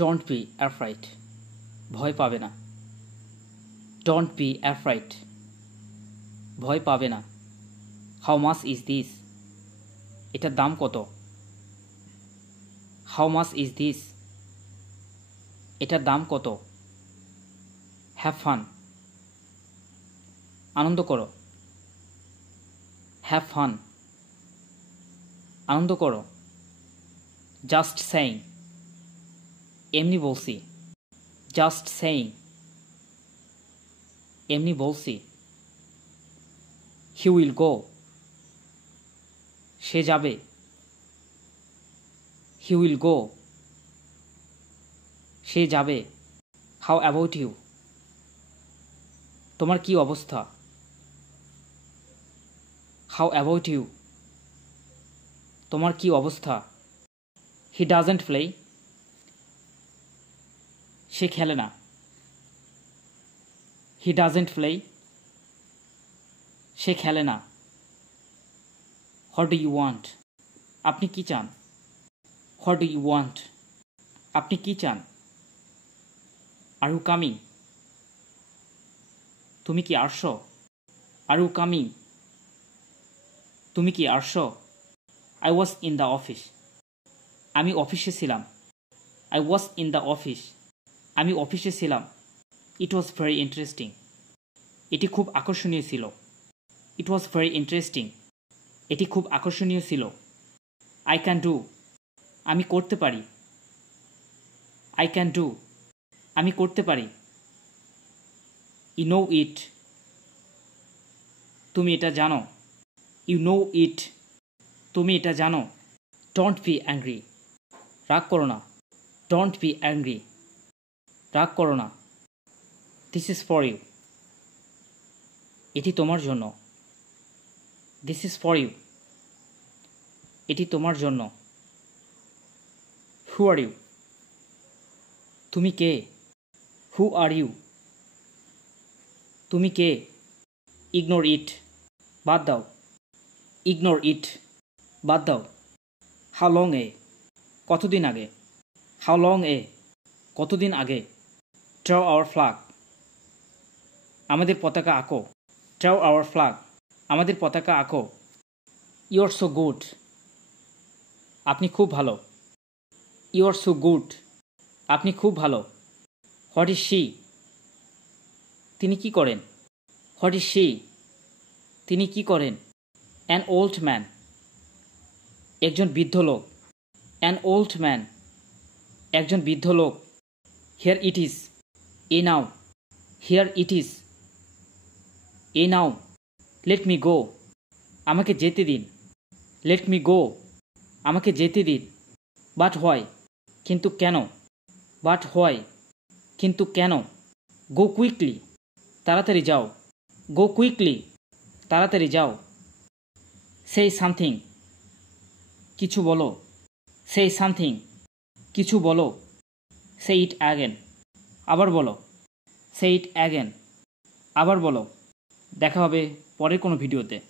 Don't be afraid. ভয় পাবে না। Don't be afraid. ভয় পাবে না। How much is this? এটার দাম কত? How much is this? এটার দাম কত? Have fun. আনন্দ করো। Have fun. আনন্দ করো। Just saying. এমনি বলছি। Just saying. এমনি বলছি। He will go. সে যাবে। He will go. সে যাবে। How about you? তোমার কি অবস্থা? How about you? তোমার কি অবস্থা? He doesn't play. সে খেলে না। He doesn't play. সে খেলে না। What do you want? আপনি কি চান? What do you want? আপনি কি চান? Are you coming? তুমি কি আসছো? Are you coming? তুমি কি আসছো? I was in the office. আমি অফিসে ছিলাম। I was in the office. আমি অফিসে ছিলাম। It was very interesting. এটি খুব আকর্ষণীয় ছিল। It was very interesting. এটি খুব আকর্ষণীয় ছিল। I can do. আমি করতে পারি। I can do. আমি করতে পারি। You know it. তুমি এটা জানো। You know it. তুমি এটা জানো। Don't be angry. রাগ করো না। Don't be angry. রাগ করো না। This is for you. এটি তোমার জন্য। This is for you. এটি তোমার জন্য। Who are you? তুমি কে? Who are you? তুমি কে? Ignore it. বাদ দাও। Ignore it. বাদ দাও। How long a? কতদিন আগে? How long a? কতদিন আগে? Draw our flag. আমাদের পতাকা আঁকো। Draw our flag. আমাদের পতাকা আঁকো। You are so good. আপনি খুব ভালো। You are so good. আপনি খুব ভালো। What is she? তিনি কি করেন? What is she? তিনি কি করেন? An old man. একজন বৃদ্ধ লোক। An old man. একজন বৃদ্ধ লোক। Here it is. এই নাও। Here it is. এই নাও। Let me go. আমাকে যেতে দিন। Let me go. আমাকে যেতে দিন। But why? কিন্তু কেন? But why? কিন্তু কেন? Go quickly. তাড়াতাড়ি যাও। Go quickly. তাড়াতাড়ি যাও। Say something. কিছু বলো। Say something. কিছু বলো। Say it again. আবার বলো। Say it again. আবার বলো। দেখা হবে পরের কোনো ভিডিওতে।